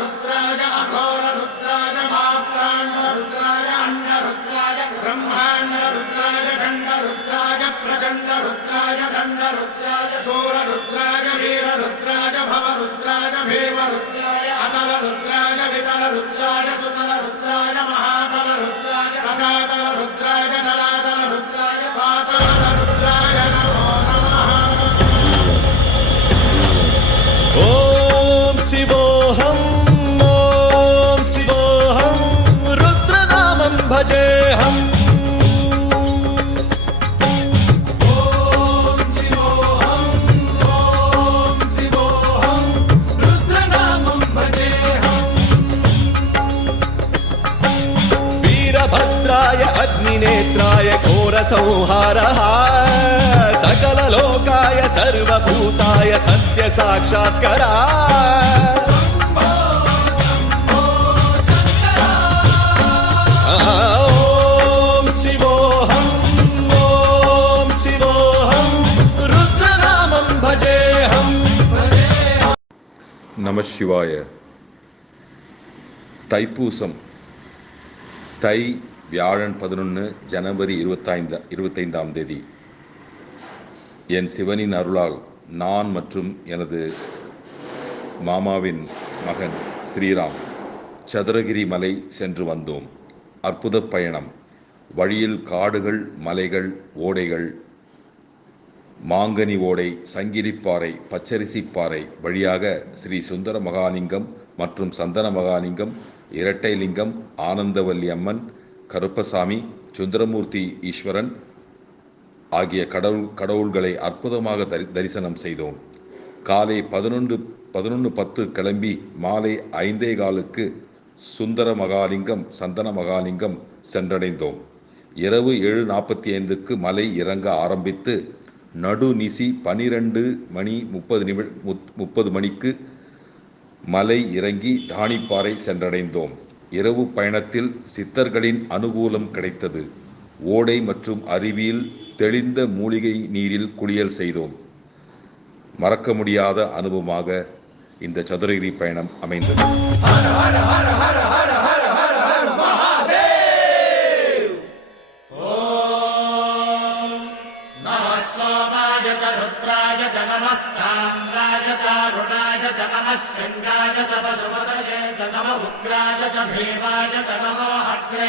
रुद्राय अघोर रुद्राय मात्राण्ड रुद्राय अंड रुद्राय ब्रह्मांड रुद्राय खंड रुद्राय प्रचंड रुद्राय दंड रुद्राय सूर रुद्राय वीर रुद्राय भव रुद्राय भीम रुद्राय अतल रुद्राय वितल रुद्राय सुतल रुद्राय महातल रुद्राय सजातल रुद्राय जलातल रुद्राय पाताल रुद्राय नमो नमः। ओम शिवोऽहं रुद्रनामं भजेऽहम्। वीरभद्राय अग्निनेत्राय घोरसंहारः सकललोकाय सर्वभूताय सत्यसाक्षात्करा। ओम शिवोऽहं रुद्रनामं भजेऽहम्। நம சிவாய. தைப்பூசம் தை வியாழன் 11 ஜனவரி 25ஆம் தேதி. என் சிவனின் அருளால் நான் மற்றும் எனது மாமாவின் மகன் ஸ்ரீராம் சதுரகிரி மலை சென்று வந்தோம். அற்புத பயணம். வழியில் காடுகள், மலைகள், ஓடைகள், மாங்கனி ஓடை, சங்கிலிப்பாறை, பச்சரிசிப்பாறை வழியாக ஸ்ரீ சுந்தர மகாலிங்கம் மற்றும் சந்தன மகாலிங்கம், இரட்டை லிங்கம், ஆனந்தவல்லி அம்மன், கருப்பசாமி, சுந்தரமூர்த்தி ஈஸ்வரன் ஆகிய கடவுள்களை அற்புதமாக தரிசனம் செய்தோம். காலை 11:10 கிளம்பி மாலை 5:15 சுந்தர மகாலிங்கம், சந்தன மகாலிங்கம் சென்றடைந்தோம். இரவு 7:45 மலை இறங்க ஆரம்பித்து நடுநிசி 12:30 மணிக்கு மலை இறங்கி தானிப்பாறை சென்றடைந்தோம். இரவு பயணத்தில் சித்தர்களின் அனுகூலம் கிடைத்தது. ஓடை மற்றும் அருவியில் தெளிந்த மூலிகை நீரில் குளியல் செய்தோம். மறக்க முடியாத அனுபவமாக இந்த சதுரகிரி பயணம் அமைந்தது. रुद्राय च नमस्ताम्राय च रुणाय च नमः शृङ्गाय च पशुपतये च नमः उग्राय च भीमाय च नमो अग्रे